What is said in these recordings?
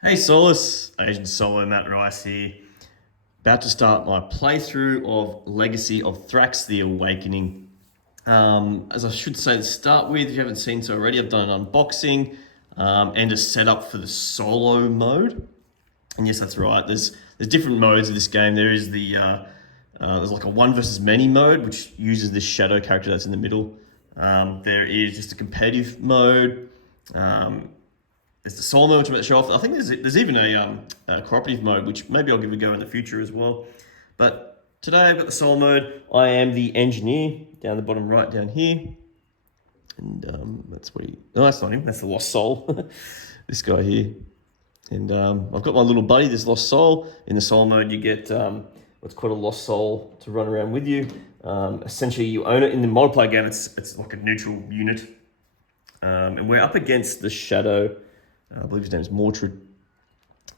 Hey Solace, Agent Solo, Matt Rice here. About to start my playthrough of Legacy of Thrax, The Awakening. As I should say to start with, if you haven't seen so already, I've done an unboxing and a setup for the solo mode. And yes, that's right. There's different modes of this game. There is there's like a one versus many mode, which uses this shadow character that's in the middle. There is just a competitive mode. There's the solo mode, which I'm about to show off. I think there's even a cooperative mode, which maybe I'll give a go in the future as well. But today I've got the solo mode. I am the engineer down the bottom right down here. And that's what he... No, that's not him. That's the Lost Soul. This guy here. And I've got my little buddy, this Lost Soul. In the solo mode, you get what's called a Lost Soul to run around with you. Essentially, you own it. In the multiplayer game, it's like a neutral unit. And we're up against the Shadow. I believe his name is Mortrid.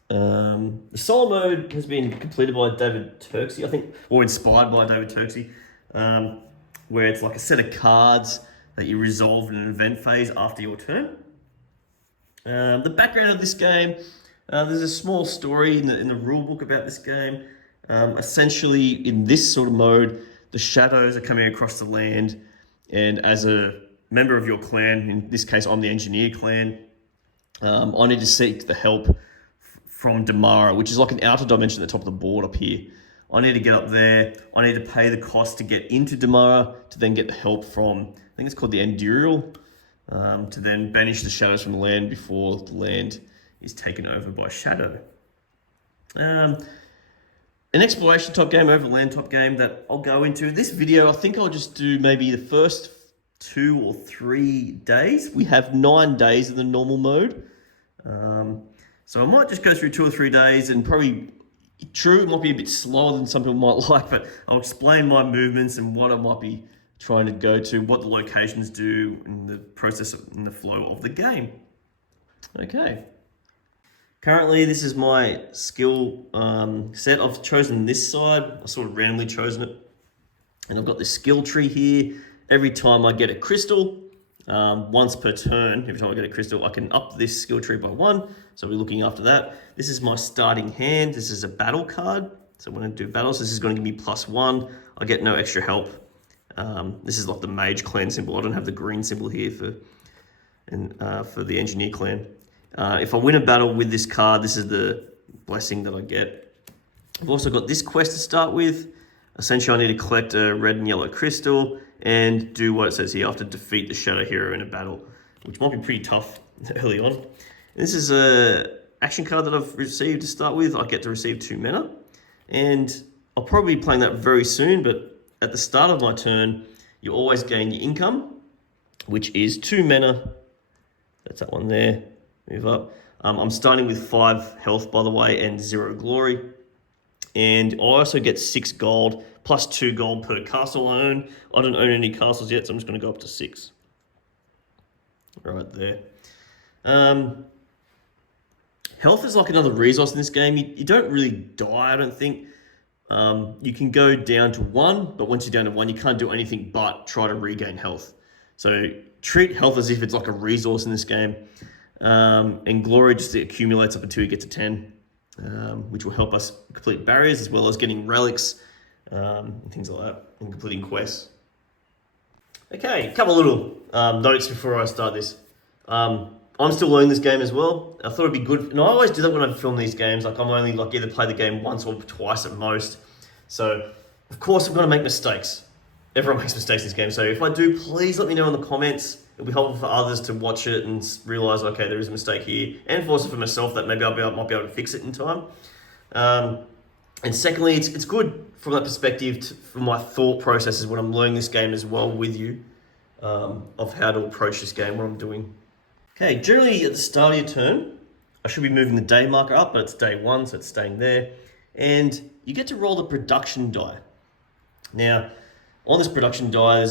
The solo mode has been completed by David Turksey, I think, or inspired by David Turksey, where it's like a set of cards that you resolve in an event phase after your turn. The background of this game, there's a small story in the rule book about this game. Essentially, in this sort of mode, the shadows are coming across the land, and as a member of your clan, in this case, I'm the engineer clan, I need to seek the help from Damara, which is like an outer dimension at the top of the board up here. I need to get up there. I need to pay the cost to get into Damara to then get the help from, I think it's called the Endurial, to then banish the shadows from the land before the land is taken over by Shadow. An exploration type game over land type game that I'll go into. This video, I think I'll just do maybe the first 2 or 3 days. We have 9 days in the normal mode. So I might just go through 2 or 3 days and probably, true, it might be a bit slower than some people might like, but I'll explain my movements and what I might be trying to go to, what the locations do, and the process and the flow of the game. Okay. Currently, this is my skill set. I've chosen this side. I sort of randomly chosen it. And I've got this skill tree here. Every time I get a crystal, once per turn, every time I get a crystal, I can up this skill tree by 1. So we're looking after that. This is my starting hand. This is a battle card. So when I do battles, this is going to give me +1. I get no extra help. This is like the mage clan symbol. I don't have the green symbol here for the engineer clan. If I win a battle with this card, this is the blessing that I get. I've also got this quest to start with. Essentially, I need to collect a red and yellow crystal and do what it says here. I have to defeat the shadow hero in a battle, which might be pretty tough early on. And this is a action card that I've received to start with. I get to receive 2 mana, and I'll probably be playing that very soon, but at the start of my turn, you always gain your income, which is 2 mana. That's that one there. Move up. I'm starting with 5 health, by the way, and 0 glory. And I also get 6 gold, plus 2 gold per castle I own. I don't own any castles yet, so I'm just going to go up to 6. Right there. Health is like another resource in this game. You don't really die, I don't think. You can go down to 1, but once you're down to 1, you can't do anything but try to regain health. So treat health as if it's like a resource in this game. And glory just accumulates up until you get to 10. Which will help us complete barriers as well as getting relics and things like that, and completing quests. Okay, a couple of little notes before I start this. I'm still learning this game as well. I thought it'd be good, and I always do that when I film these games. Like I'm only like either play the game once or twice at most. So of course I'm going to make mistakes. Everyone makes mistakes in this game. So if I do, please let me know in the comments. It'll be helpful for others to watch it and realize, okay, there is a mistake here. And also for myself that maybe might be able to fix it in time. And secondly, it's good from that perspective for my thought processes when I'm learning this game as well with you, of how to approach this game, what I'm doing. Okay, generally at the start of your turn, I should be moving the day marker up, but it's day 1, so it's staying there. And you get to roll the production die. Now, on this production die,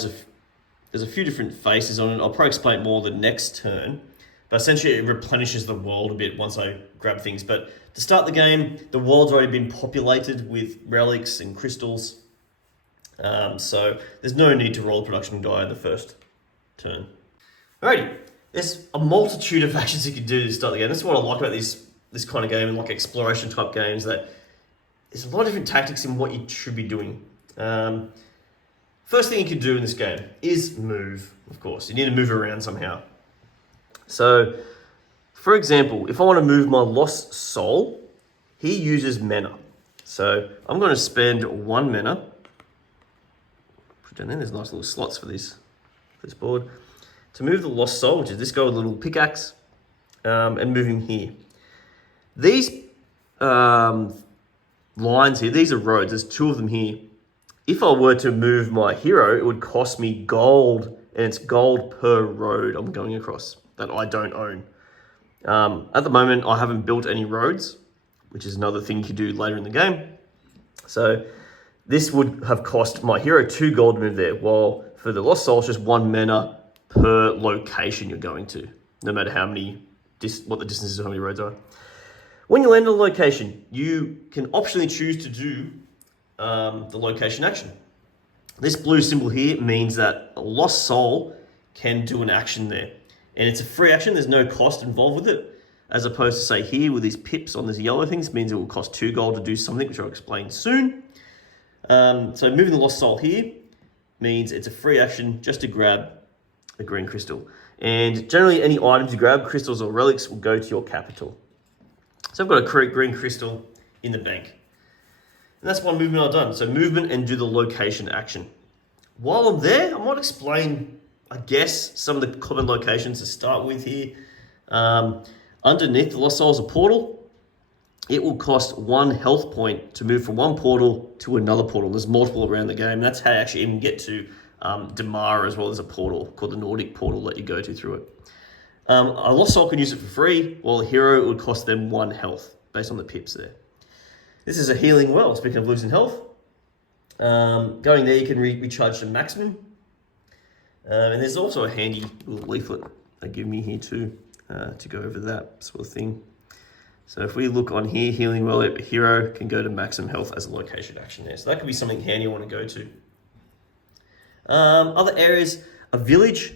there's a few different faces on it. I'll probably explain more the next turn, but essentially it replenishes the world a bit once I grab things. But to start the game, the world's already been populated with relics and crystals, so there's no need to roll the production die in the first turn. Alrighty, there's a multitude of actions you can do to start the game. That's what I like about this this kind of game and like exploration type games that there's a lot of different tactics in what you should be doing. First thing you can do in this game is move, of course. You need to move around somehow. So, for example, if I want to move my Lost Soul, he uses mana. So I'm going to spend 1 mana. Put it down there. There's nice little slots for this board. To move the Lost Soul, which is this guy with a little pickaxe, and move him here. These lines here, these are roads. There's 2 of them here. If I were to move my hero, it would cost me gold, and it's gold per road I'm going across that I don't own. At the moment, I haven't built any roads, which is another thing you can do later in the game. So this would have cost my hero 2 gold to move there, while for the Lost Soul, it's just 1 mana per location you're going to, no matter how many, what the distance is or how many roads are. When you land on a location, you can optionally choose to do the location action. This blue symbol here means that a Lost Soul can do an action there. And it's a free action, there's no cost involved with it. As opposed to say here with these pips on these yellow things, means it will cost 2 gold to do something, which I'll explain soon. So moving the Lost Soul here means it's a free action just to grab a green crystal. And generally any items you grab, crystals or relics, will go to your capital. So I've got a green crystal in the bank. And that's one movement I've done. So movement and do the location action. While I'm there, I might explain, I guess, some of the common locations to start with here. Underneath the Lost Soul is a portal. It will cost 1 health point to move from one portal to another portal. There's multiple around the game. That's how you actually even get to Damara as well. There's a portal called the Nordic portal that you go to through it. A Lost Soul can use it for free, while a hero, it would cost them 1 health based on the pips there. This is a healing well, speaking of losing health. Going there, you can recharge to maximum. And there's also a handy little leaflet they give me here too, to go over that sort of thing. So if we look on here, healing well, a hero can go to maximum health as a location action there. So that could be something handy you want to go to. Other areas, a village.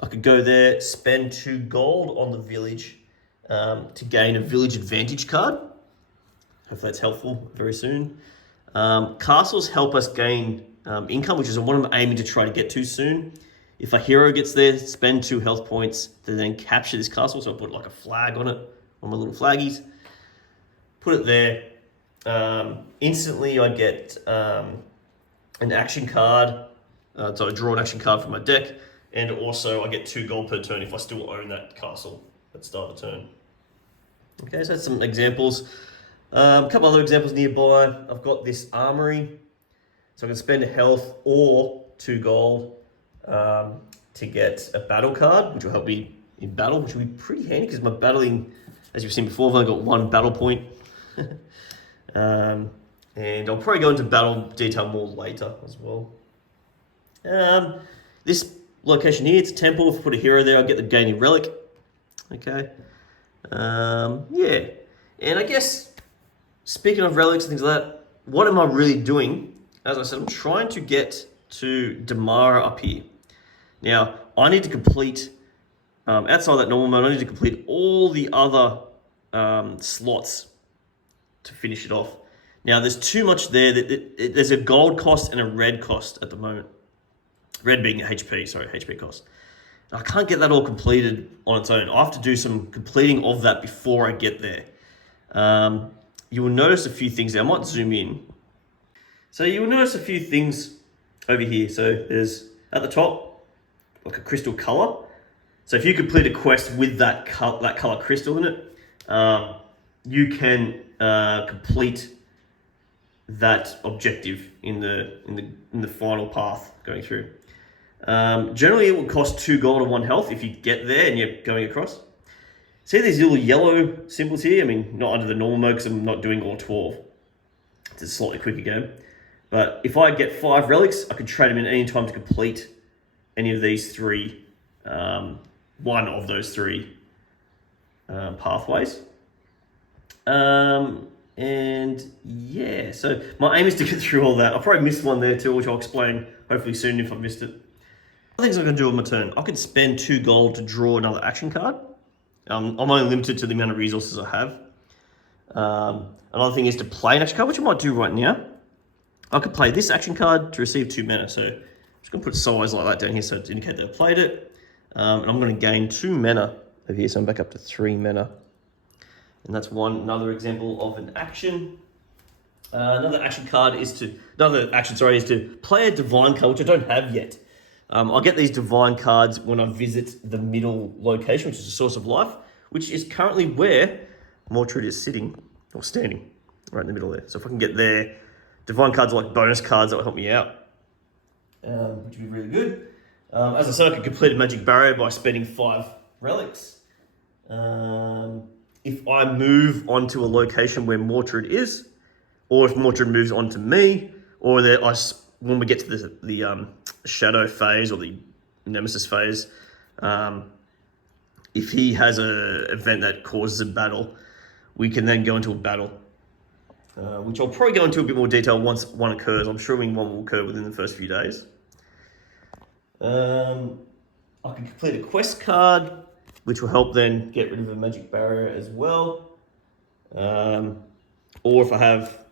I could go there, spend 2 gold on the village to gain a village advantage card. Hopefully that's helpful very soon. Castles help us gain income, which is what I'm aiming to try to get to soon. If a hero gets there, spend 2 health points to then capture this castle. So I put like a flag on it, on my little flaggies. Put it there. Instantly I get an action card. So I draw an action card from my deck. And also I get 2 gold per turn if I still own that castle at the start of the turn. Okay, so that's some examples. A couple other examples nearby. I've got this armory. So I can spend a health or 2 gold to get a battle card, which will help me in battle, which will be pretty handy because my battling, as you've seen before, I've only got 1 battle point. And I'll probably go into battle detail more later as well. This location here, it's a temple. If I put a hero there, I'll get the gaining relic. Okay. Yeah. And I guess, speaking of relics and things like that, what am I really doing? As I said, I'm trying to get to Damara up here. Now, I need to complete, outside that normal mode, I need to complete all the other slots to finish it off. Now, there's too much there. There's a gold cost and a red cost at the moment. Red being HP cost. I can't get that all completed on its own. I have to do some completing of that before I get there. You will notice a few things there. I might zoom in. So you will notice a few things over here. So there's, at the top, like a crystal color. So if you complete a quest with that color crystal in it, you can complete that objective in the final path going through. Generally, it will cost 2 gold and 1 health if you get there and you're going across. See these little yellow symbols here? I mean, not under the normal mode because I'm not doing all 12. It's a slightly quicker game. But if I get 5 relics, I can trade them in any time to complete any of these 3, one of those 3 pathways. And yeah, so my aim is to get through all that. I probably missed one there too, which I'll explain hopefully soon if I missed it. Other things I can do on my turn. I can spend 2 gold to draw another action card. I'm only limited to the amount of resources I have. Another thing is to play an action card, which I might do right now. I could play this action card to receive 2 mana. So I'm just going to put size like that down here so to indicate that I played it. And I'm going to gain 2 mana over here, so I'm back up to 3 mana. And that's another example of an action. Another action is to play a divine card, which I don't have yet. I'll get these divine cards when I visit the middle location, which is the source of life, which is currently where Mordred is sitting, or standing, right in the middle there. So if I can get there, divine cards are like bonus cards that will help me out, which would be really good. As I said, I could complete a magic barrier by spending 5 relics. If I move onto a location where Mordred is, or if Mordred moves on to me, or when we get to the shadow phase or the nemesis phase, if he has an event that causes a battle, we can then go into a battle, which I'll probably go into a bit more detail once one occurs. I'm sure one will occur within the first few days. I can complete a quest card, which will help then get rid of a magic barrier as well. Or if I have,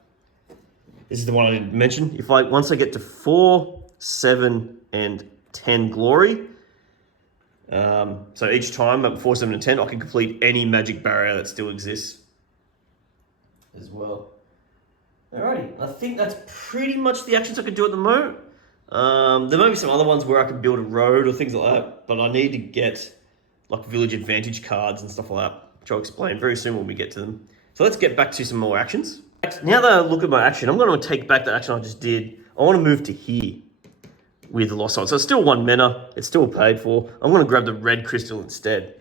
this is the one I didn't mention, once I get to 4, 7, and 10 glory, so each time at 4, 7, and 10, I can complete any magic barrier that still exists as well. Alrighty, I think that's pretty much the actions I can do at the moment. There may be some other ones where I can build a road or things like that, but I need to get like village advantage cards and stuff like that, which I'll explain very soon when we get to them. So let's get back to some more actions. Now that I look at my action, I'm going to take back the action I just did. I want to move to here with the Lost Souls. So it's still 1 mana, it's still paid for. I'm going to grab the red crystal instead.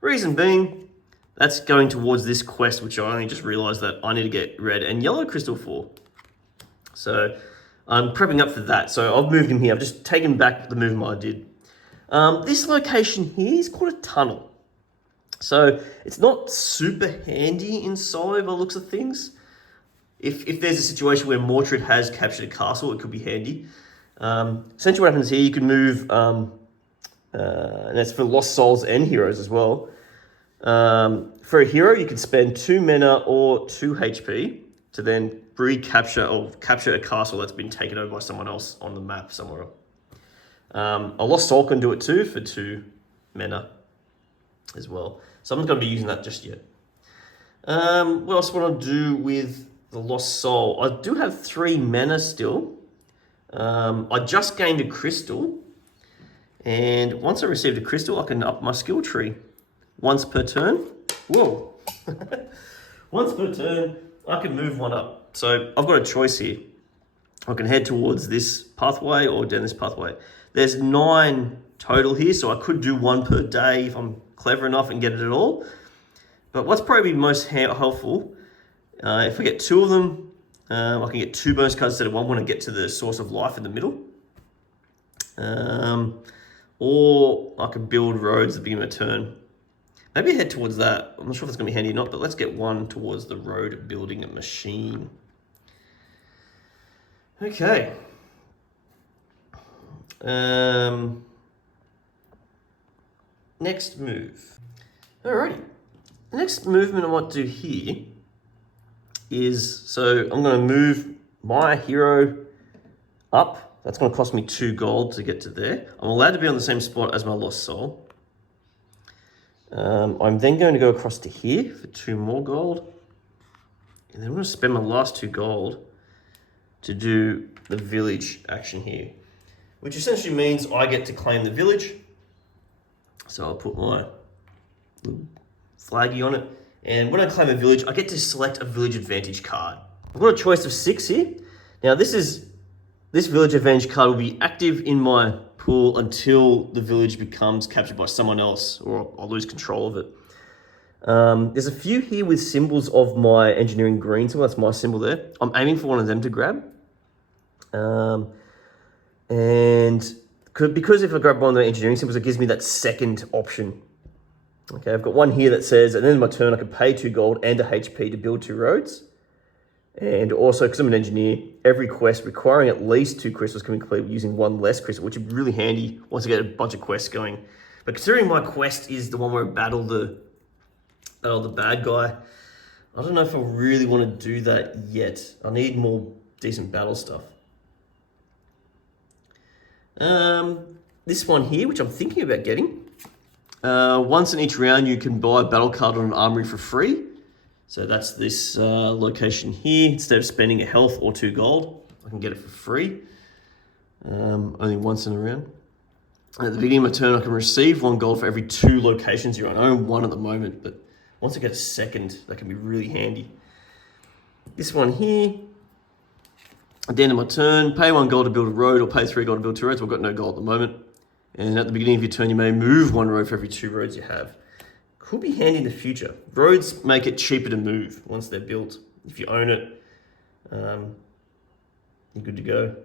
Reason being, that's going towards this quest, which I only just realized that I need to get red and yellow crystal for. So I'm prepping up for that. So I've moved him here. I've just taken back the movement I did. This location here is called a tunnel. So it's not super handy in Solo by the looks of things. If there's a situation where Mordred has captured a castle, it could be handy. Essentially what happens here, you can move, and that's for Lost Souls and heroes as well. For a hero, you can spend 2 mana or 2 HP to then recapture or capture a castle that's been taken over by someone else on the map somewhere. A Lost Soul can do it too for 2 mana as well. So I'm not going to be using that just yet. What else want to do with the Lost Soul? I do have 3 mana still. I just gained a crystal, and once I received a crystal, I can up my skill tree. Once per turn. Whoa. Once per turn, I can move one up. So I've got a choice here. I can head towards this pathway or down this pathway. There's 9 total here, so I could do 1 per day if I'm clever enough and get it at all. But what's probably most helpful, if I get 2 of them, I can get 2 bonus cards instead of 1 when I get to the source of life in the middle. Or I can build roads at the beginning of a turn. Maybe head towards that. I'm not sure if it's going to be handy or not, but let's get 1 towards the road building machine. Okay. Next move. Alrighty. The next movement I want to do here is, so I'm going to move my hero up. That's going to cost me 2 gold to get to there. I'm allowed to be on the same spot as my Lost Soul. I'm then going to go across to here for 2 more gold. And then I'm going to spend my last 2 gold to do the village action here, which essentially means I get to claim the village. So I'll put my little flaggy on it. And when I claim a village, I get to select a village advantage card. I've got a choice of 6 here. Now this village advantage card will be active in my pool until the village becomes captured by someone else, or I'll lose control of it. There's a few here with symbols of my engineering green symbol. That's my symbol there. I'm aiming for one of them to grab. And because if I grab one of the engineering symbols, it gives me that second option. Okay, I've got one here that says, at the end of my turn, I can pay 2 gold and a HP to build 2 roads. And also, because I'm an engineer, every quest requiring at least 2 crystals can be completed using 1 less crystal, which is really handy once I get a bunch of quests going. But considering my quest is the one where I battle the bad guy, I don't know if I really want to do that yet. I need more decent battle stuff. This one here, which I'm thinking about getting. Once in each round, you can buy a battle card on an armory for free. So that's this location here. Instead of spending a health or 2 gold, I can get it for free. Only once in a round. At the beginning of my turn, I can receive 1 gold for every 2 locations you're on. I own 1 at the moment, but once I get a second, that can be really handy. This one here, at the end of my turn, pay 1 gold to build a road or pay 3 gold to build 2 roads. I've got no gold at the moment. And at the beginning of your turn, you may move 1 road for every 2 roads you have. Could be handy in the future. Roads make it cheaper to move once they're built. If you own it, you're good to go.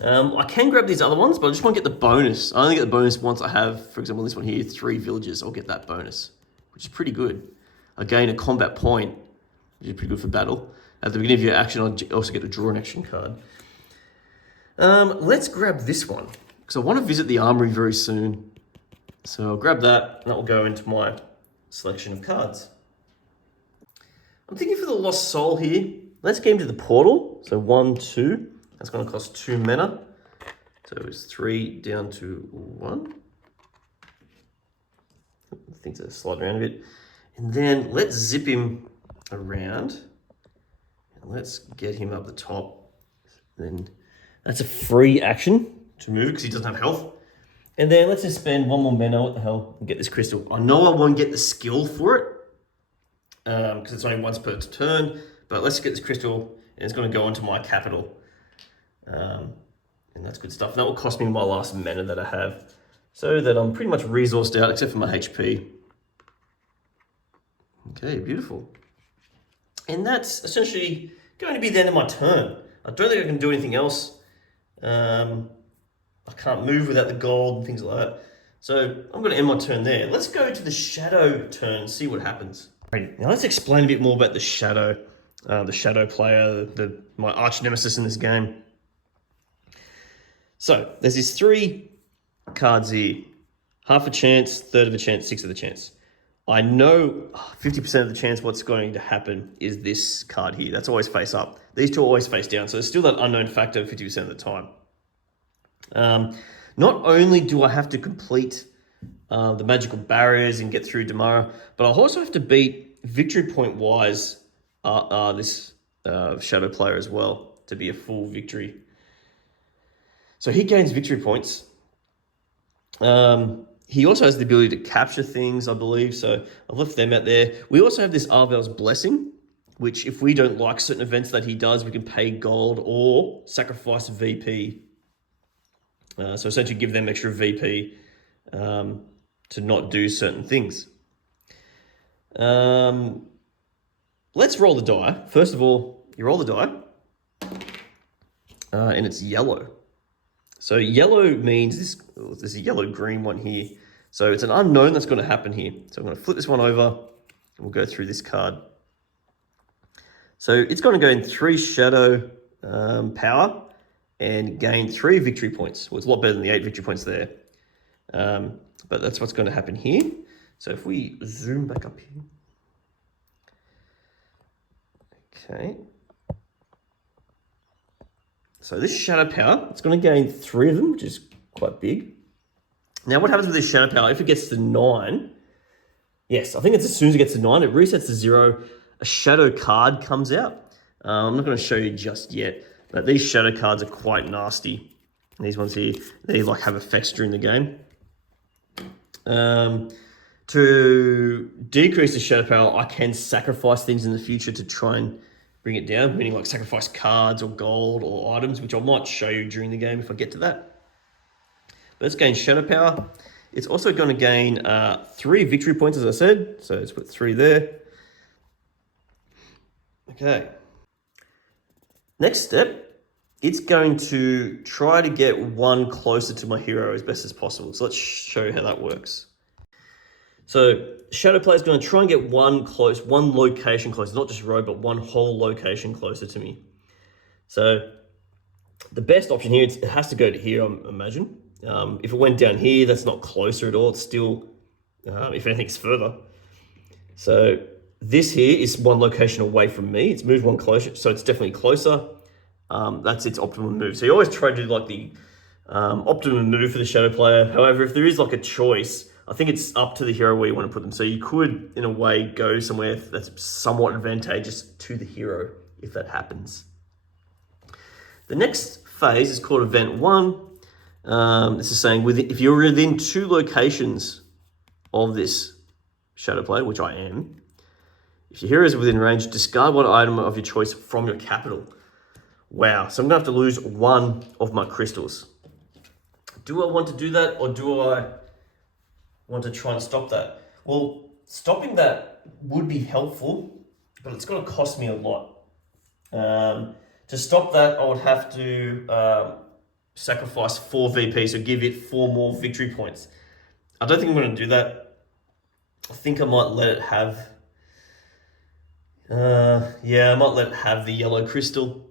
I can grab these other ones, but I just want to get the bonus. I only get the bonus once I have, for example, this one here, 3 villages. I'll get that bonus, which is pretty good. I gain a combat point, which is pretty good for battle. At the beginning of your action, I also get to draw an action card. Let's grab this one, because I want to visit the armory very soon. So I'll grab that, and that will go into my selection of cards. I'm thinking for the Lost Soul here, let's get into the portal. So 1, 2. That's going to cost 2 mana. So it's 3 down to 1. Things are sliding around a bit. And then let's zip him around. And let's get him up the top. Then that's a free action to move because he doesn't have health. And then let's just spend 1 more mana, what the hell, and get this crystal. I know I won't get the skill for it because it's only once per turn, but let's get this crystal and it's going to go into my capital. And that's good stuff. And that will cost me my last mana that I have, so that I'm pretty much resourced out except for my HP. Okay, beautiful. And that's essentially going to be the end of my turn. I don't think I can do anything else. I can't move without the gold and things like that. So I'm going to end my turn there. Let's go to the shadow turn, see what happens. Right, now let's explain a bit more about the shadow player, my arch nemesis in this game. So there's these 3 cards here. Half a chance, third of a chance, 1/6 of the chance. I know 50% of the chance what's going to happen is this card here. That's always face up. These 2 are always face down. So there's still that unknown factor 50% of the time. Not only do I have to complete the magical barriers and get through Damara, but I'll also have to beat victory point wise this shadow player as well to be a full victory. So he gains victory points. He also has the ability to capture things, I believe. So I've left them out there. We also have this Arvel's Blessing, which if we don't like certain events that he does, we can pay gold or sacrifice VP. So essentially give them extra VP to not do certain things. Let's roll the die. First of all, you roll the die and it's yellow. So yellow means there's a yellow-green one here. So it's an unknown that's going to happen here. So I'm going to flip this one over and we'll go through this card. So it's going to go in 3 shadow power and gain 3 victory points. Well, it's a lot better than the 8 victory points there. But that's what's going to happen here. So if we zoom back up here. Okay. So this shadow power, it's going to gain 3 of them, which is quite big. Now what happens with this shadow power, if it gets to 9, yes, I think it's as soon as it gets to 9, it resets to 0, a shadow card comes out. I'm not going to show you just yet, but these shadow cards are quite nasty. And these ones here, they like have effects during the game. To decrease the shadow power, I can sacrifice things in the future to try and bring it down, meaning like sacrifice cards or gold or items, which I might show you during the game if I get to that. But let's gain shadow power. It's also going to gain 3 victory points, as I said. So let's put 3 there. Okay. Next step, it's going to try to get 1 closer to my hero as best as possible. So let's show you how that works. So shadow player is going to try and get 1 location closer, not just road, but 1 whole location closer to me. So the best option here, it has to go to here, I imagine. If it went down here, that's not closer at all. It's still, if anything, it's further. So This here is one location away from me. It's moved one closer, so it's definitely closer. That's its optimum move. So you always try to do like the optimum move for the shadow player. However, if there is like a choice, I think it's up to the hero where you want to put them. So you could, in a way, go somewhere that's somewhat advantageous to the hero if that happens. The next phase is called Event 1. This is saying if you're within 2 locations of this shadow player, which I am, if your hero is within range, discard one item of your choice from your capital. Wow, so I'm gonna have to lose 1 of my crystals. Do I want to do that, or do I want to try and stop that? Well, stopping that would be helpful, but it's gonna cost me a lot. To stop that, I would have to sacrifice 4 VP, so give it 4 more victory points. I don't think I'm gonna do that. I think I might let it have, I might let it have the yellow crystal.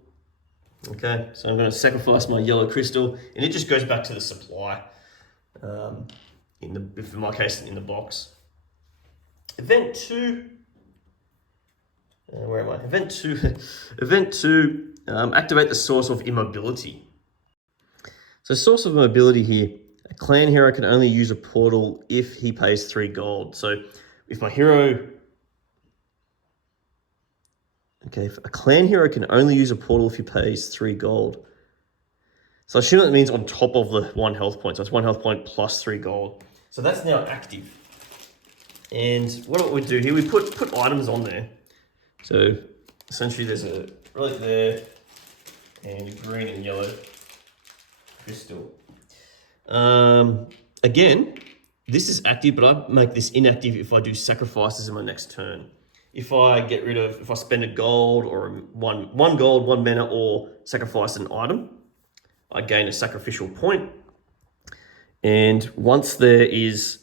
Okay, so I'm going to sacrifice my yellow crystal, and it just goes back to the supply. In my case, in the box. Event 2. Where am I? Event 2. Event 2. Activate the source of immobility. So source of mobility here. A clan hero can only use a portal if he pays 3 gold. So if my hero. Okay, a clan hero can only use a portal if he pays 3 gold. So I assume that means on top of the 1 health point. So it's 1 health point plus 3 gold. So that's now active. And what we do here, we put items on there. So essentially there's a relic there and a green and yellow crystal. Again, this is active, but I make this inactive if I do sacrifices in my next turn. If I spend a gold or one gold, 1 mana, or sacrifice an item, I gain a sacrificial point. And once there is,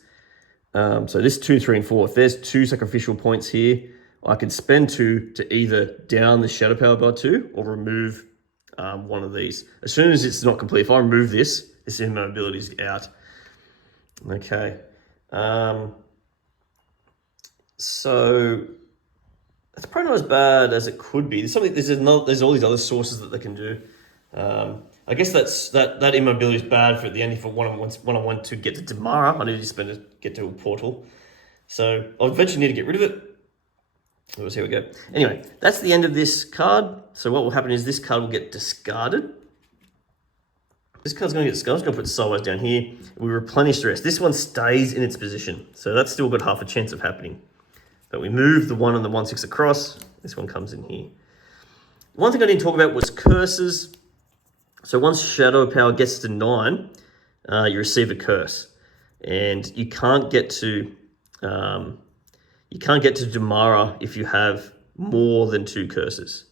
so this 2, 3, and 4, if there's 2 sacrificial points here, I can spend 2 to either down the shadow power by 2 or remove one of these. As soon as it's not complete, if I remove this immobility is out. Okay. So it's probably not as bad as it could be. There's all these other sources that they can do. I guess that immobility is bad for at the end. When I want to get to Damara, I need to spend to get to a portal. So I'll eventually need to get rid of it. Let's see, here we go. Anyway, that's the end of this card. So what will happen is this card will get discarded. This card's going to get discarded. I'm just going to put Soloists down here. We replenish the rest. This one stays in its position. So that's still got half a chance of happening. But we move the 1 and the 1/6 across. This one comes in here. One thing I didn't talk about was curses. So once shadow power gets to 9, you receive a curse. And you can't get to Damara if you have more than 2 curses.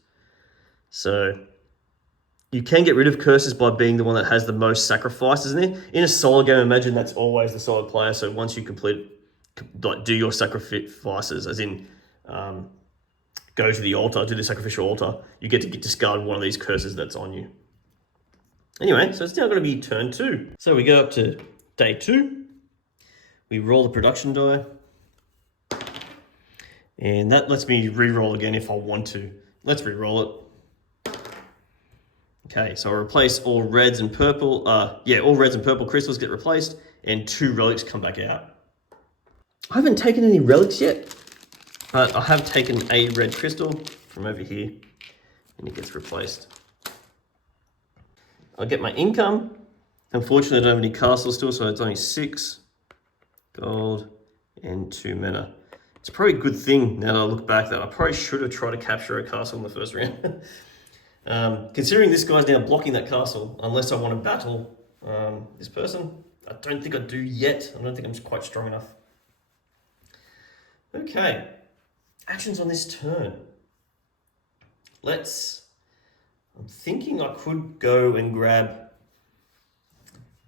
So you can get rid of curses by being the one that has the most sacrifices in there. In a solo game, imagine that's always the solo player. So once you do your sacrifices, as in go to the altar, do the sacrificial altar, you get to discard one of these curses that's on you. Anyway, so it's now going to be turn 2. So we go up to day 2. We roll the production die. And that lets me re-roll again if I want to. Let's re-roll it. Okay, so I replace all reds and purple. All reds and purple crystals get replaced, and 2 relics come back out. I haven't taken any relics yet, but I have taken a red crystal from over here, and it gets replaced. I get my income. Unfortunately, I don't have any castles still, so it's only 6 gold and 2 mana. It's probably a good thing now that I look back that I probably should have tried to capture a castle in the first round. Considering this guy's now blocking that castle, unless I want to battle this person, I don't think I do yet. I don't think I'm quite strong enough. Okay, actions on this turn. I'm thinking I could go and grab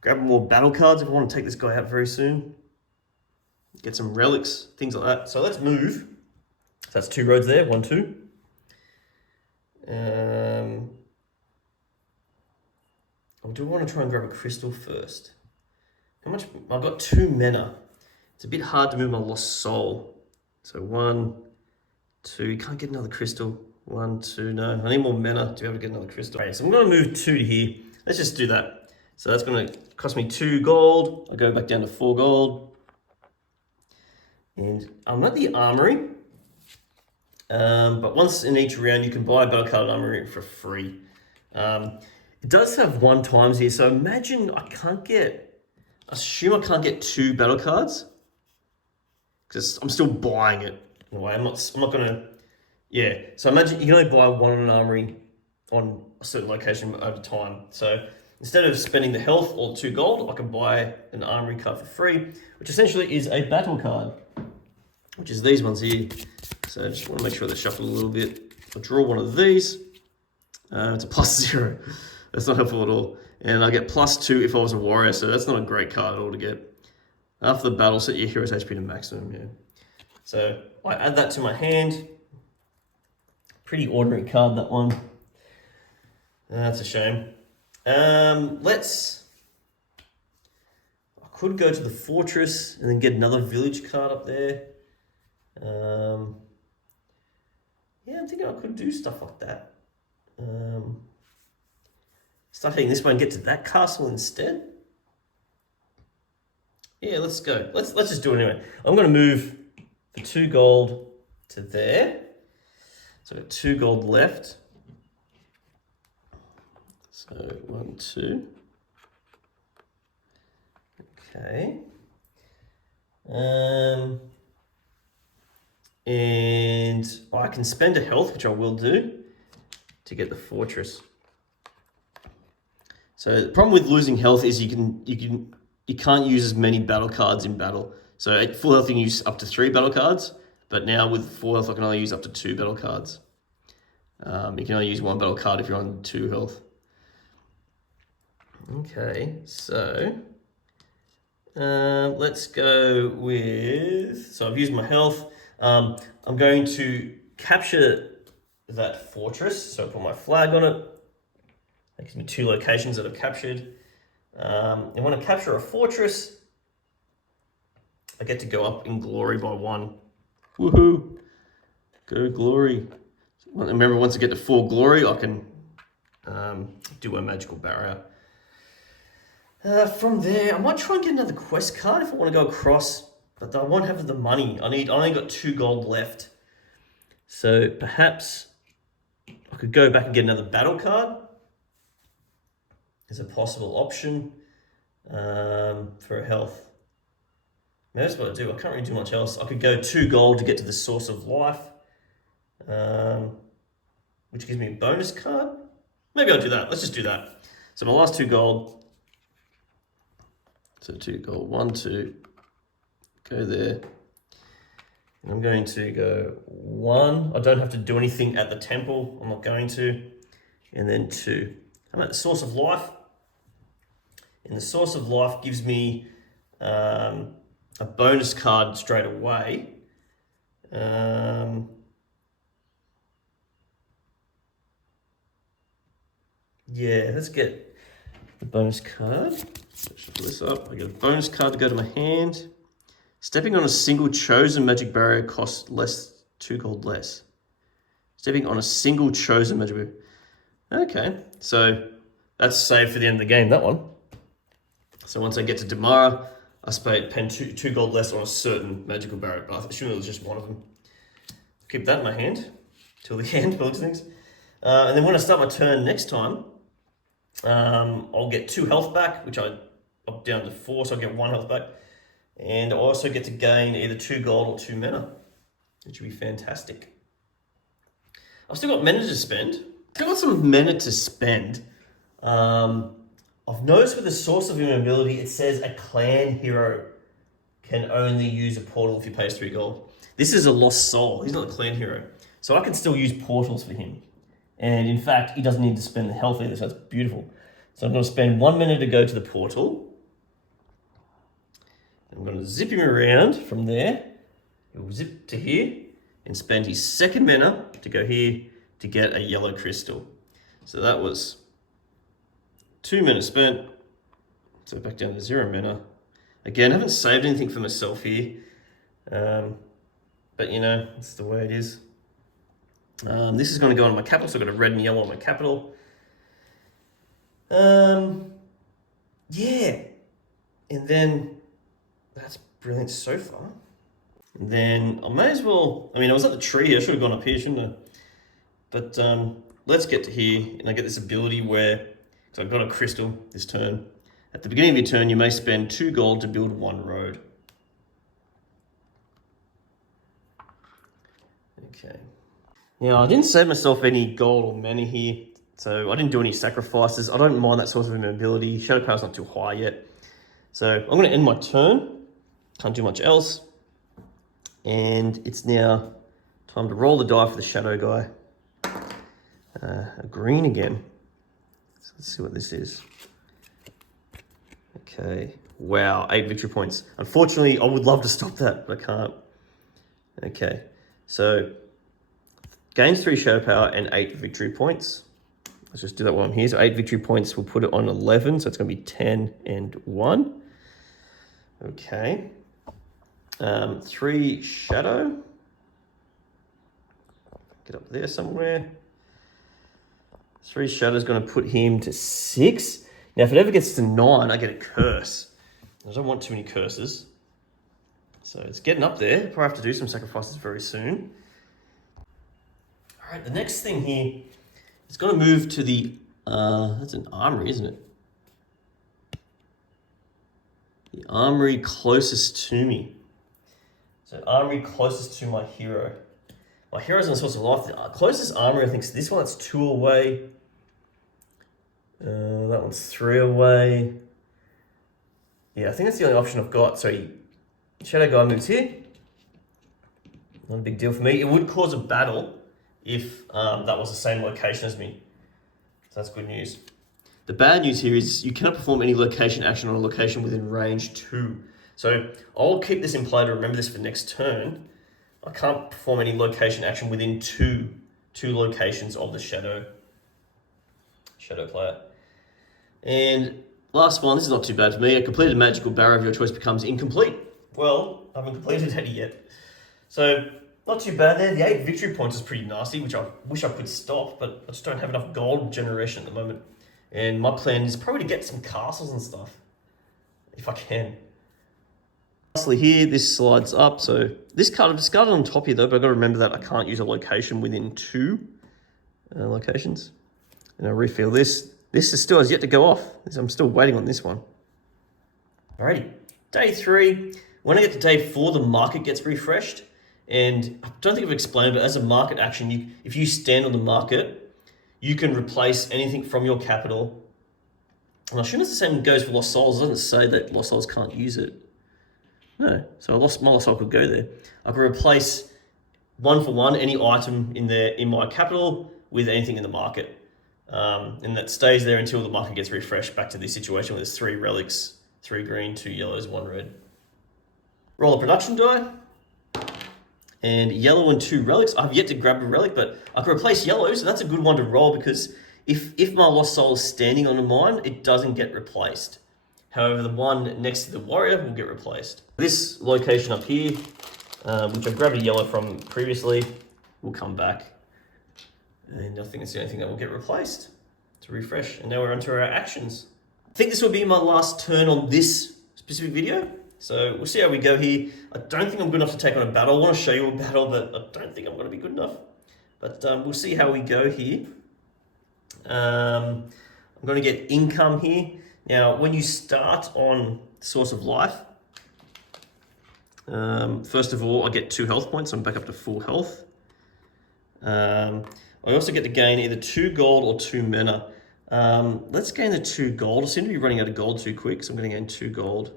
more battle cards if I want to take this guy out very soon. Get some relics, things like that. So let's move. So that's 2 roads there, 1, 2. Or do I want to try and grab a crystal first? How much? I've got 2 mana. It's a bit hard to move my lost soul. So 1, 2. You can't get another crystal. 1, 2, no. I need more mana to be able to get another crystal. Okay, so I'm going to move 2 to here. Let's just do that. So that's going to cost me 2 gold. I go back down to 4 gold. And I'm at the armory. But once in each round, you can buy a battle card armory for free. It does have 1 times here. So imagine I assume I can't get 2 battle cards. Because I'm still buying it in a way. I'm not going to... Yeah, so imagine you can only buy 1 on an armory on a certain location over time. So instead of spending the health or 2 gold, I can buy an armory card for free, which essentially is a battle card, which is these ones here. So I just want to make sure they're shuffled a little bit. I'll draw one of these. It's a +0. That's not helpful at all. And I get +2 if I was a warrior, so that's not a great card at all to get. After the battle, set your hero's HP to maximum, yeah. So I add that to my hand. Pretty ordinary card, that one. That's a shame. I could go to the fortress and then get another village card up there. Yeah, I'm thinking I could do stuff like that. Start heading this way and get to that castle instead. Yeah, let's go. Let's just do it anyway. I'm going to move the 2 gold to there. So I've got 2 gold left. So 1, 2. Okay. And I can spend a health, which I will do, to get the fortress. So the problem with losing health is you can't use as many battle cards in battle. So at full health you can use up to 3 battle cards, but now with full health I can only use up to 2 battle cards. You can only use 1 battle card if you're on 2 health. Okay, so let's go with, so I've used my health. I'm going to capture that fortress. So I put my flag on it. That gives me 2 locations that I've captured. And when I capture a fortress, I get to go up in glory by 1. Woohoo! Go glory. Remember, once I get to 4 glory, I can do a magical barrier. From there, I might try and get another quest card if I want to go across, but I won't have the money. I only got 2 gold left. So perhaps I could go back and get another battle card. Is a possible option for health. Maybe that's what I do. I can't really do much else. I could go 2 gold to get to the source of life, which gives me a bonus card. Maybe I'll do that. Let's just do that. So my last 2 gold. So 2 gold, 1, 2. Go there. And I'm going to go 1. I don't have to do anything at the temple. I'm not going to. And then 2. I'm at the source of life. And the source of life gives me a bonus card straight away. Yeah, let's get the bonus card. Shuffle this up. I get a bonus card to go to my hand. Stepping on a single chosen magic barrier costs 2 gold less. Stepping on a single chosen magic barrier. Okay, so that's saved for the end of the game, that one. So once I get to Damara, I spend 2 gold less on a certain magical barrier, but I assume it was just one of them. Keep that in my hand till the end, for those things. And then when I start my turn next time, I'll get 2 health back, which I'm down to 4, so I'll get 1 health back. And I also get to gain either 2 gold or 2 mana, which would be fantastic. I've still got mana to spend. Still got some mana to spend. I've noticed with the source of immobility, it says a clan hero can only use a portal if he pays 3 gold. This is a lost soul. He's not a clan hero. So I can still use portals for him. And in fact, he doesn't need to spend the health either, so that's beautiful. So I'm going to spend 1 minute to go to the portal. I'm going to zip him around from there. He'll zip to here and spend his 2nd mana to go here to get a yellow crystal. So that was 2 minutes spent. So back down to 0 mana. Again, I haven't saved anything for myself here. But you know, it's the way it is. This is going to go on my capital, so I've got a red and yellow on my capital. Yeah, and then that's brilliant so far. And then I may as well, I mean, I was at the tree here, I should have gone up here, shouldn't I? But let's get to here, and I get this ability where, so I've got a crystal this turn. At the beginning of your turn, you may spend 2 gold to build 1 road. Okay. Now, I didn't save myself any gold or mana here, so I didn't do any sacrifices. I don't mind that sort of ability. Shadow Power's not too high yet. So I'm going to end my turn. Can't do much else. And it's now time to roll the die for the Shadow guy. A green again. So let's see what this is. Okay. Wow, 8 victory points. Unfortunately, I would love to stop that, but I can't. Okay. So gains 3 Shadow Power and 8 victory points. Let's just do that while I'm here. So 8 victory points, we'll put it on 11. So it's going to be 10 and 1. Okay. 3 Shadow. Get up there somewhere. 3 Shadow is going to put him to 6. Now, if it ever gets to 9, I get a curse. I don't want too many curses. So it's getting up there. Probably have to do some sacrifices very soon. All right, the next thing here, it's going to move to the, that's an armory, isn't it? The armory closest to me. So armory closest to my hero. My hero's in the source of life. The closest armory, I think, is this one. That's 2 away. That one's 3 away. Yeah, I think that's the only option I've got. So Shadow Guy moves here. Not a big deal for me. It would cause a battle if that was the same location as me. So that's good news. The bad news here is you cannot perform any location action on a location within range 2. So I'll keep this in play to remember this for next turn. I can't perform any location action within two locations of the shadow player. And last one, this is not too bad for me. A completed magical barrier of your choice becomes incomplete. Well, I haven't completed any yet. So not too bad there. The 8 victory points is pretty nasty, which I wish I could stop, but I just don't have enough gold generation at the moment. And my plan is probably to get some castles and stuff, if I can. Lastly here, this slides up. So this card I've discarded on top here though, but I've got to remember that I can't use a location within 2 locations. And I refill this. This is still has yet to go off. I'm still waiting on this one. Alrighty, day 3. When I get to day 4, the market gets refreshed. And I don't think I've explained it, but as a market action, if you stand on the market, you can replace anything from your capital. And I assume it's the same goes for Lost Souls. It doesn't say that Lost Souls can't use it. No, so my Lost Soul could go there. I could replace 1 for 1 any item in my capital with anything in the market. And that stays there until the market gets refreshed back to this situation where there's 3 relics, 3 green, 2 yellows, 1 red. Roll a production die. And yellow and 2 relics. I've yet to grab a relic, but I can replace yellows, and that's a good one to roll because if my Lost Soul is standing on a mine, it doesn't get replaced. However, the one next to the warrior will get replaced. This location up here, which I grabbed a yellow from previously, will come back. And I think it's the only thing that will get replaced to refresh. And now we're onto our actions. I think this will be my last turn on this specific video. So we'll see how we go here. I don't think I'm good enough to take on a battle. I want to show you a battle, but I don't think I'm going to be good enough. But we'll see how we go here. I'm going to get income here. Now, when you start on Source of Life, first of all, I get 2 health points. I'm back up to full health. I also get to gain either 2 gold or 2 mana. Let's gain the 2 gold. I seem to be running out of gold too quick, so I'm going to gain 2 gold.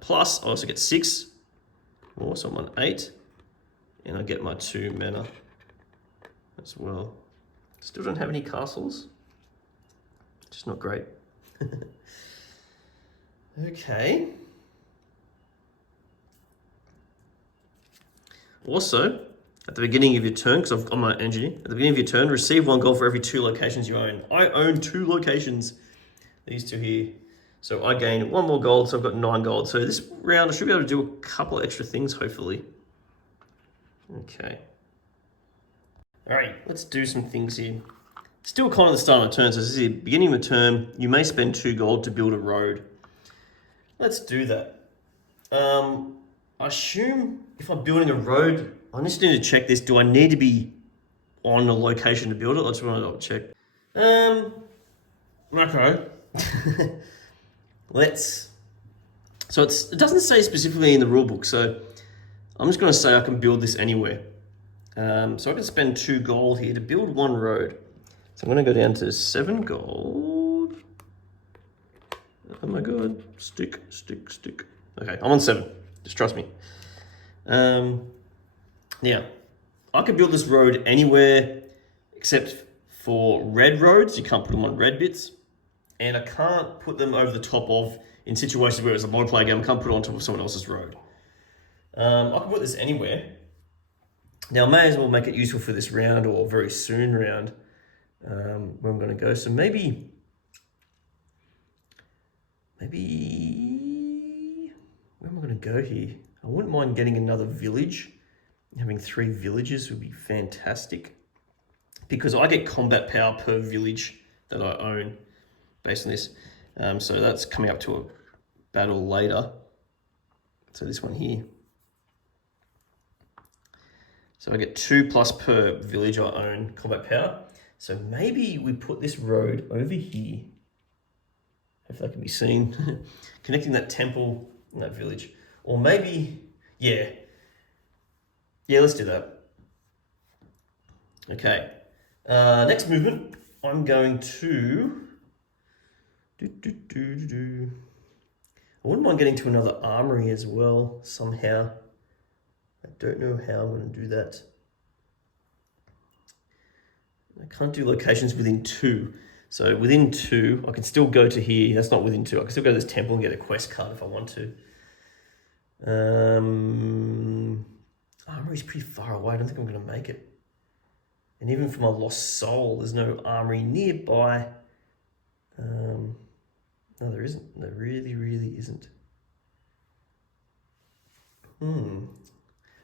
Plus, I also get 6 more, so I'm on 8. And I get my 2 mana as well. Still don't have any castles. Just not great. Okay. Also, at the beginning of your turn, because I've got my energy, at the beginning of your turn, receive 1 gold for every 2 locations you own. I own 2 locations. These 2 here. So I gain 1 more gold, so I've got 9 gold. So this round I should be able to do a couple extra things, hopefully. Okay. Alright, let's do some things here. Still kind of the start of a turn, so this is the beginning of a turn. You may spend 2 gold to build a road. Let's do that. I assume if I'm building a road, I just need to check this. Do I need to be on a location to build it? I just want to double check. Okay. So it doesn't say specifically in the rulebook, so I'm just going to say I can build this anywhere. So I can spend 2 gold here to build 1 road. So I'm going to go down to 7 gold. Oh my god, stick. Okay, I'm on 7, just trust me. Yeah, I could build this road anywhere except for red roads. You can't put them on red bits. And I can't put them over the top of, in situations where it's a multiplayer game, I can't put it on top of someone else's road. I can put this anywhere. Now I may as well make it useful for this round or very soon round where I'm going to go. So maybe, where am I going to go here? I wouldn't mind getting another village. Having 3 villages would be fantastic because I get combat power per village that I own based on this. So that's coming up to a battle later. So this one here. So I get 2+ per village I own combat power. So maybe we put this road over here. If that can be seen. Connecting that temple in that village. Or maybe, yeah, let's do that. Okay. Next movement, I'm going to I wouldn't mind getting to another armory as well, somehow. I don't know how I'm going to do that. I can't do locations within 2. So within 2, I can still go to here. That's not within 2. I can still go to this temple and get a quest card if I want to. Armory's pretty far away. I don't think I'm going to make it. And even for my lost soul, there's no armory nearby. No, there isn't. There really isn't.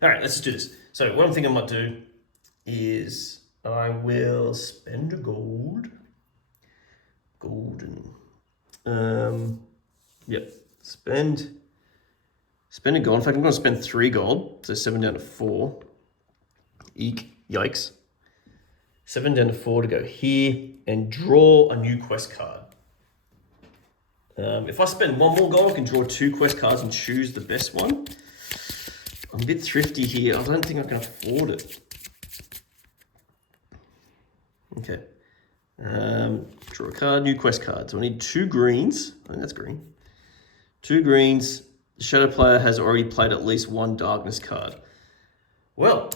All right, let's just do this. So what I'm thinking I might do is I will spend a gold. Yep. Spend a gold. In fact, I'm going to spend 3 gold. So 7 down to 4. Eek. Yikes. 7 down to 4 to go here and draw a new quest card. If I spend 1 more gold, I can draw 2 quest cards and choose the best one. I'm a bit thrifty here. I don't think I can afford it. Okay. Draw a card, new quest card. So I need 2 greens. I think that's green. 2 greens. The shadow player has already played at least 1 darkness card. Well,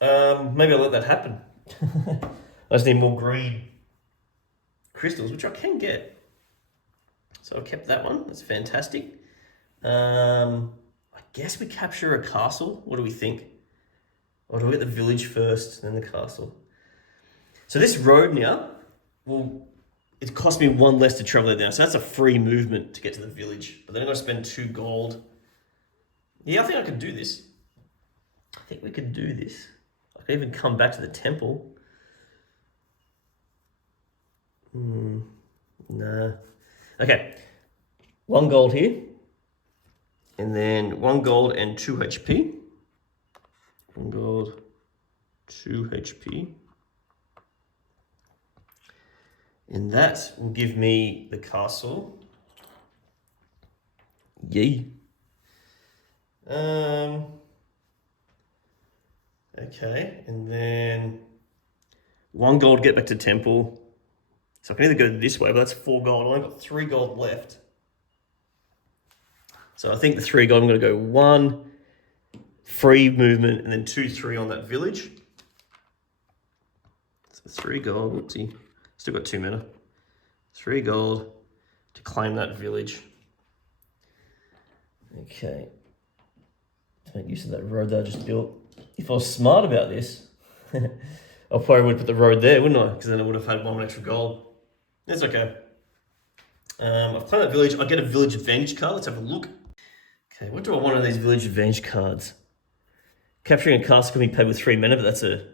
maybe I'll let that happen. I just need more green crystals, which I can get. So I kept that one. That's fantastic. I guess we capture a castle. What do we think? Or do we get the village first, then the castle? So this road now, well, it cost me 1 less to travel it down. So that's a free movement to get to the village. But then I'm going to spend 2 gold. Yeah, I think I could do this. I think we could do this. I could even come back to the temple. Nah. Okay. 1 gold here. And then 1 gold and 2 HP. 1 gold, 2 HP. And that will give me the castle. Yay. Okay, and then 1 gold to get back to temple. So I can either go this way, but that's 4 gold. I've only got 3 gold left. So I think the 3 gold, I'm going to go 1 free movement and then 2, 3 on that village. So 3 gold, whoopsie. Still got 2 mana. 3 gold to claim that village. Okay. To make use of that road that I just built. If I was smart about this, I probably would put the road there, wouldn't I? Because then I would have had 1 extra gold. It's okay. I've claimed that village. I get a village advantage card. Let's have a look. Okay, what do I want on these village advantage cards? Capturing a castle can be paid with 3 mana, but that's a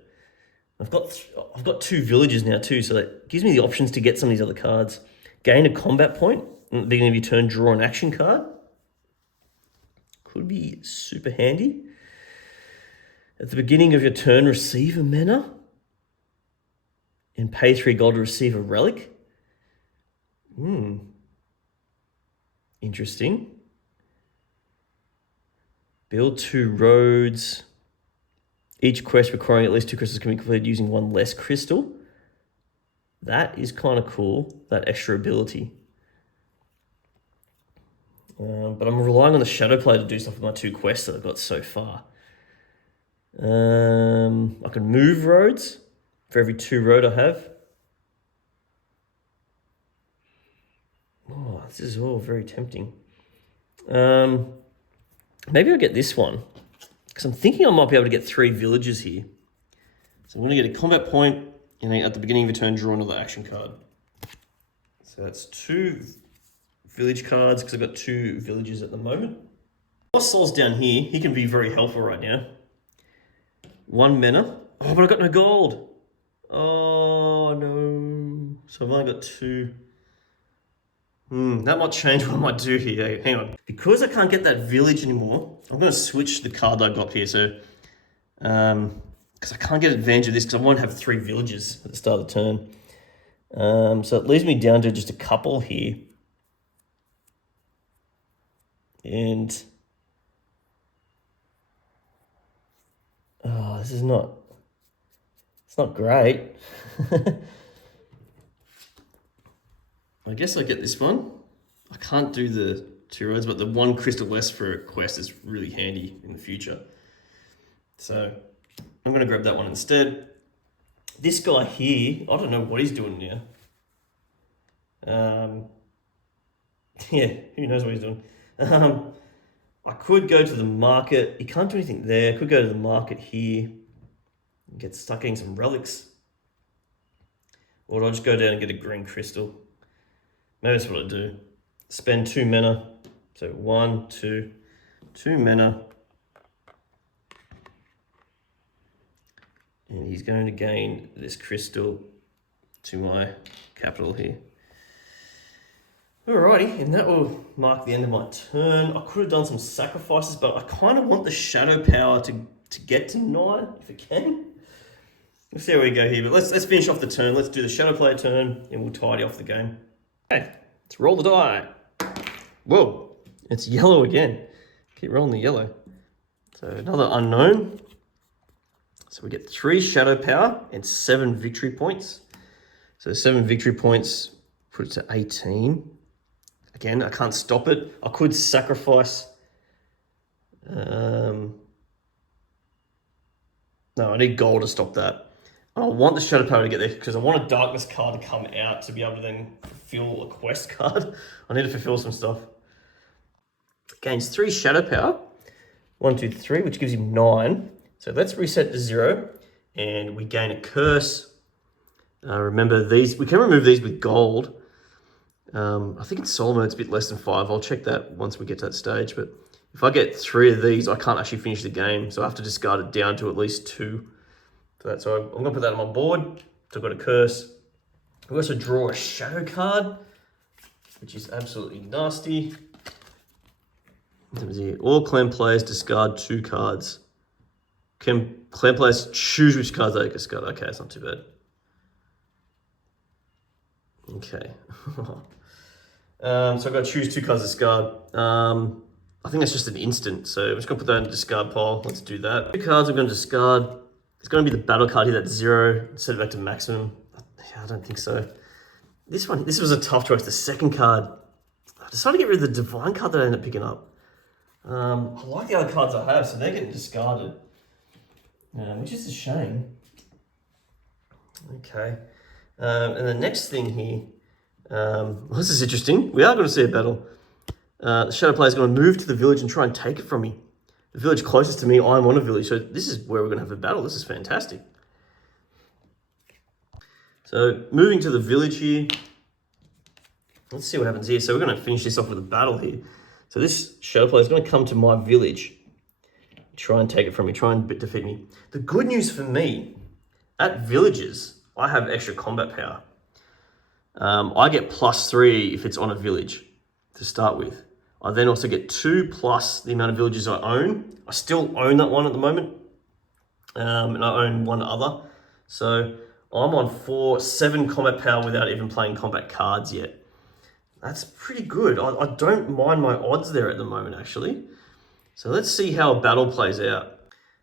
I've got 2 villages now too, so that gives me the options to get some of these other cards. Gain a combat point at the beginning of your turn, draw an action card. Could be super handy. At the beginning of your turn, receive a mana and pay 3 gold to receive a relic. Interesting. Build 2 roads. Each quest requiring at least 2 crystals can be completed using 1 less crystal. That is kind of cool, that extra ability. But I'm relying on the Shadow Player to do stuff with my 2 quests that I've got so far. I can move roads for every 2 road I have. Oh, this is all very tempting. Maybe I'll get this one, because I'm thinking I might be able to get 3 villages here. So I'm going to get a combat point, and then at the beginning of your turn, draw another action card. So that's 2 village cards, because I've got 2 villages at the moment. Lost Soul's down here. He can be very helpful right now. 1 mana. Oh, but I've got no gold. Oh, no. So I've only got 2. That might change what I might do here. Hang on. Because I can't get that village anymore, I'm going to switch the card that I got here. So, because I can't get advantage of this because I won't have 3 villages at the start of the turn. So it leaves me down to just a couple here. And, oh, this is not, it's not great. I guess I get this one. I can't do the 2 roads, but the 1 crystal less for a quest is really handy in the future. So I'm going to grab that one instead. This guy here, I don't know what he's doing now. Yeah, who knows what he's doing. I could go to the market. He can't do anything there. I could go to the market here and get stuck getting some relics. Or I'll just go down and get a green crystal. Maybe that's what I do. Spend 2 mana. So 1, 2, 2 mana. And he's going to gain this crystal to my capital here. Alrighty, and that will mark the end of my turn. I could have done some sacrifices, but I kind of want the shadow power to get to 9 if I can. We'll see how we go here, but let's finish off the turn. Let's do the shadow player turn and we'll tidy off the game. Okay, let's roll the die. Whoa, it's yellow again. Keep rolling the yellow. So another unknown. So we get 3 shadow power and 7 victory points. So 7 victory points put it to 18. Again, I can't stop it. I could sacrifice. No, I need gold to stop that. I want the shadow power to get there because I want a darkness card to come out to be able to then fulfill a quest card. I need to fulfill some stuff. Gains 3 shadow power. 1, 2, 3, which gives him 9. So let's reset to 0 and we gain a curse. Remember these, we can remove these with gold. I think in solo mode it's a bit less than 5. I'll check that once we get to that stage. But if I get 3 of these, I can't actually finish the game. So I have to discard it down to at least 2. For that. So I'm going to put that on my board. So I've got a curse. We also draw a shadow card, which is absolutely nasty. All clan players discard 2 cards. Can clan players choose which cards they discard? Okay, that's not too bad. Okay. So I've got to choose 2 cards to discard. I think that's just an instant. So I'm just going to put that in the discard pile. Let's do that. 2 cards I'm going to discard. It's going to be the battle card here, that's 0. Set it back to maximum. Yeah, I don't think so. This was a tough choice. The second card, I decided to get rid of the divine card that I ended up picking up. I like the other cards I have, so they're getting discarded. Which is a shame. Okay. And the next thing here, this is interesting. We are going to see a battle. The shadow player is going to move to the village and try and take it from me. The village closest to me, I'm on a village, so this is where we're going to have a battle. This is fantastic. So moving to the village here. Let's see what happens here. So we're going to finish this off with a battle here. So this shadow player is going to come to my village, try and take it from me, try and defeat me. The good news for me, at villages, I have extra combat power. I get +3 if it's on a village to start with. I then also get 2 plus the amount of villages I own. I still own that one at the moment, and I own one other. So I'm on 7 combat power without even playing combat cards yet. That's pretty good. I don't mind my odds there at the moment, actually. So let's see how a battle plays out.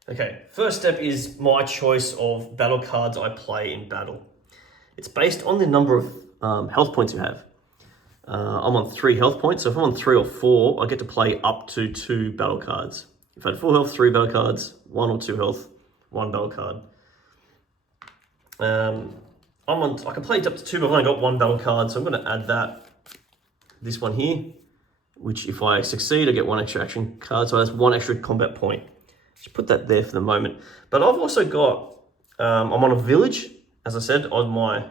Okay, first step is my choice of battle cards I play in battle. It's based on the number of health points you have. I'm on 3 health points, so if I'm on 3 or 4, I get to play up to 2 battle cards. If I had 4 health, 3 battle cards, 1 or 2 health, 1 battle card. I can play it up to 2, but I've only got 1 battle card, so I'm going to add that. This one here, which if I succeed, I get 1 extra action card, so that's 1 extra combat point. Just put that there for the moment. But I've also got, I'm on a village, as I said, on my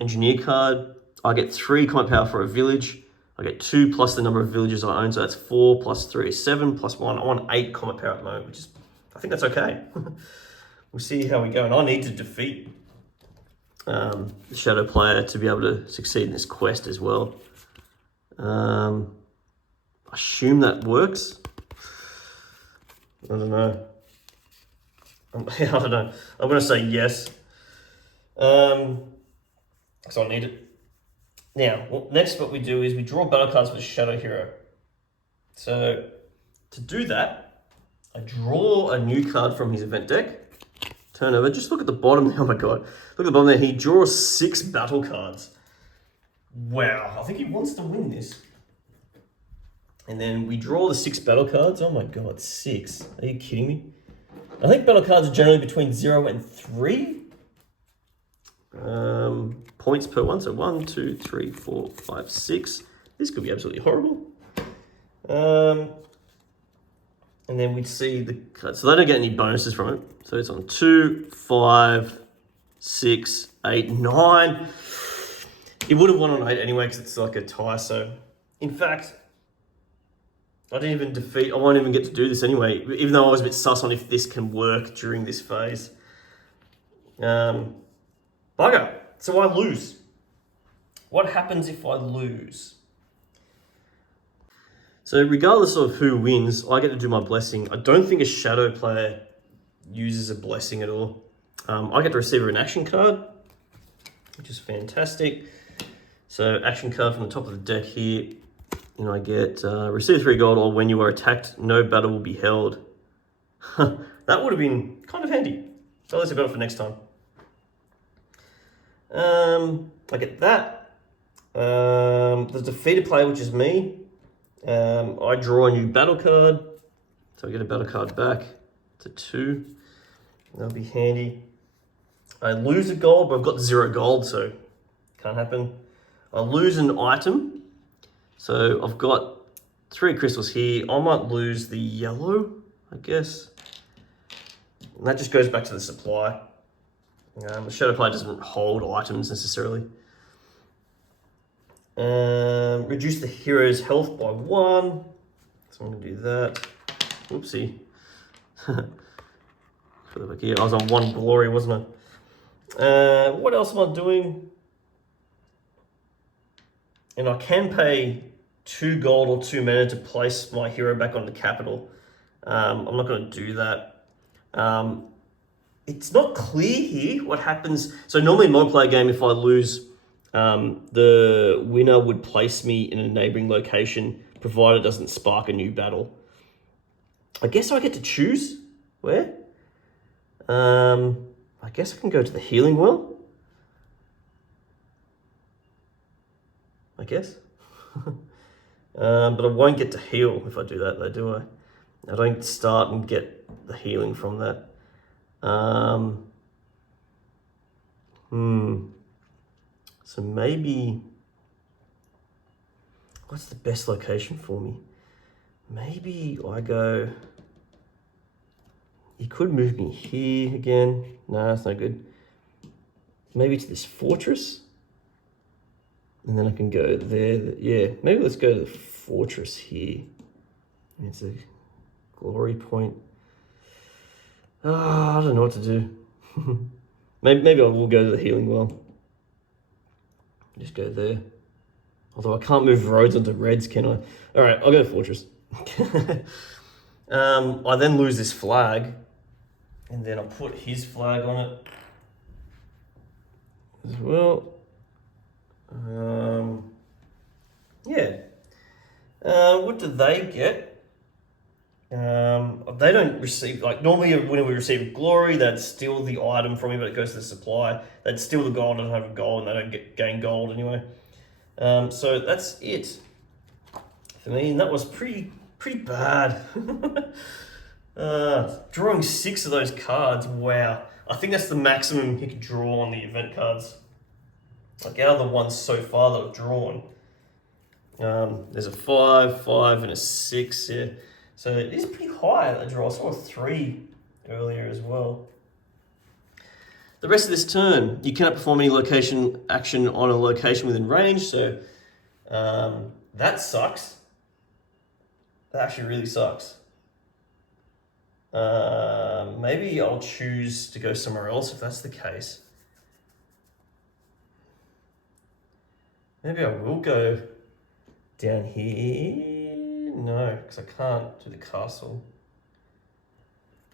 engineer card. I get 3 combat power for a village. I get 2 plus the number of villages I own, so that's 4 plus 3 is 7 plus 1. I want 8 combat power at the moment, which is, I think that's okay. We'll see how we go, and I need to defeat the shadow player to be able to succeed in this quest as well. I assume that works. I don't know. I don't know. I'm going to say yes. Because I need it. Now, next what we do is we draw battle cards for the shadow hero. So, to do that, I draw a new card from his event deck. Turn over. Just look at the bottom. Oh my god. Look at the bottom there. He draws 6 battle cards. Wow. I think he wants to win this. And then we draw the 6 battle cards. Oh my god, 6. Are you kidding me? I think battle cards are generally between 0 and 3. Points per one. So 1, 2, 3, 4, 5, 6. This could be absolutely horrible. And then we'd see the cards. So they don't get any bonuses from it. So it's on 2, 5, 6, 8, 9. It would have won on 8 anyway because it's like a tie. So, in fact, I won't even get to do this anyway, even though I was a bit sus on if this can work during this phase. Bugger. So I lose. What happens if I lose? So regardless of who wins, I get to do my blessing. I don't think a shadow player uses a blessing at all. I get to receive an action card, which is fantastic. So action card from the top of the deck here. And I get receive 3 gold, or when you are attacked, no battle will be held. That would have been kind of handy. So at least I got it for next time. I get that. The defeated player, which is me. I draw a new battle card. So I get a battle card back to 2. That'll be handy. I lose a gold, but I've got 0 gold, so can't happen. I lose an item. So I've got 3 crystals here. I might lose the yellow, I guess. And that just goes back to the supply. The shadow player doesn't hold items necessarily. Reduce the hero's health by 1. So I'm going to do that. Whoopsie. Further back here. I was on 1 glory, wasn't I? What else am I doing? And I can pay 2 gold or 2 mana to place my hero back on the capital. I'm not going to do that. It's not clear here what happens. So normally in a multiplayer game, if I lose, the winner would place me in a neighboring location, provided it doesn't spark a new battle. I guess I get to choose where. I guess I can go to the healing well. I guess. But I won't get to heal if I do that though, do I? I don't start and get the healing from that. So maybe, what's the best location for me? Maybe I go, you could move me here again. No, that's no good. Maybe to this fortress. And then I can go there. Yeah, maybe let's go to the fortress here. It's a glory point. I don't know what to do. Maybe I will go to the healing well. Just go there. Although I can't move roads onto reds, can I? All right, I'll go to fortress. I then lose this flag, and then I'll put his flag on it as well. Yeah. What do they get? They don't receive, like normally when we receive glory, they'd steal the item from me, but it goes to the supply. They'd steal the gold and have gold, and they don't gain gold anyway. So that's it for me, and that was pretty bad. Drawing 6 of those cards, wow. I think that's the maximum you could draw on the event cards. Like out of the ones so far that I've drawn. There's a 5, 5, and a 6, yeah. So it is pretty high that I draw. I saw a 3 earlier as well. The rest of this turn, you cannot perform any location action on a location within range, so that sucks. That actually really sucks. Maybe I'll choose to go somewhere else if that's the case. Maybe I will go down here. No, because I can't do the castle.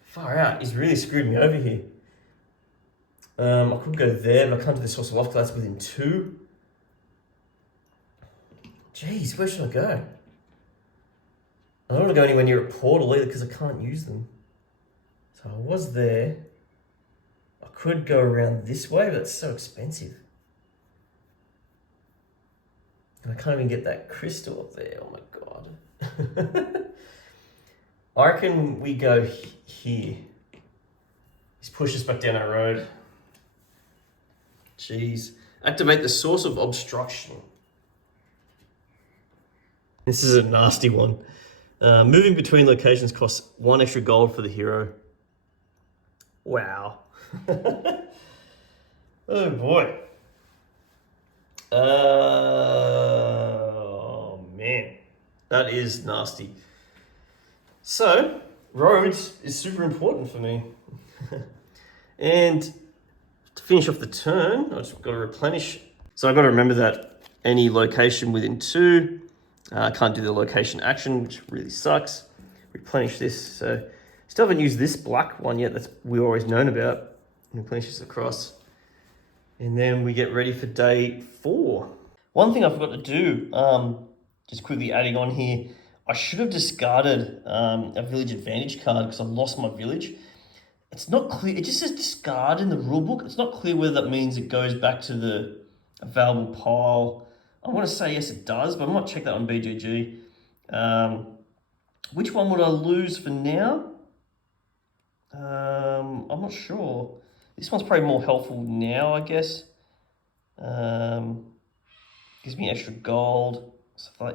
Far out, he's really screwed me over here. I could go there, but I can't do the source of life because that's within 2. Jeez, where should I go? I don't want to go anywhere near a portal either because I can't use them. So I was there. I could go around this way, but it's so expensive. And I can't even get that crystal up there. Oh my god. I reckon we go here. He's pushed us back down our road. Jeez. Activate the source of obstruction. This is a nasty one. Moving between locations costs 1 extra gold for the hero. Wow. Oh boy. Oh man. That is nasty. So, roads is super important for me. And to finish off the turn, I've just got to replenish. So I've got to remember that any location within 2, I can't do the location action, which really sucks. Replenish this. So still haven't used this black one yet. That's we've always known about. Replenish this across. And then we get ready for day 4. One thing I forgot to do, just quickly adding on here, I should have discarded a village advantage card because I lost my village. It's not clear. It just says discard in the rulebook. It's not clear whether that means it goes back to the available pile. I want to say yes, it does, but I might check that on BGG. Which one would I lose for now? I'm not sure. This one's probably more helpful now, I guess. Gives me extra gold.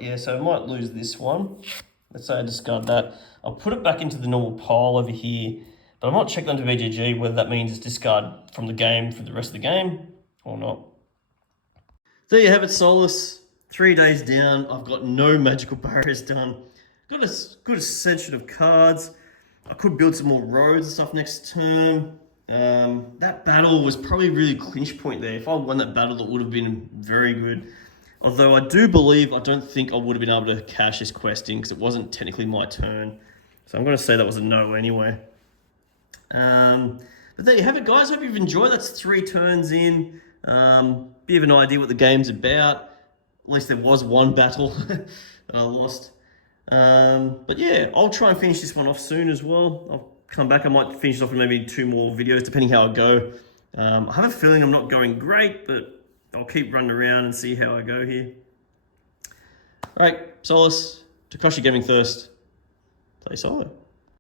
Yeah, so I might lose this one. Let's say I discard that. I'll put it back into the normal pile over here, but I might check onto BGG whether that means it's discard from the game for the rest of the game or not. There you have it, Soloists. 3 days down. I've got no magical barriers done. Got a good ascension of cards. I could build some more roads and stuff next turn. That battle was probably really clinch point there. If I won that battle, it would have been very good. Although I don't think I would have been able to cash this quest in because it wasn't technically my turn. So I'm going to say that was a no anyway. But there you have it, guys. Hope you've enjoyed. That's 3 turns in. Bit of an idea what the game's about. At least there was one battle that I lost. But yeah, I'll try and finish this one off soon as well. I'll come back. I might finish it off in maybe 2 more videos, depending how I go. I have a feeling I'm not going great, but I'll keep running around and see how I go here. All right, Solace, Takashi Gaming Thirst. Play solo.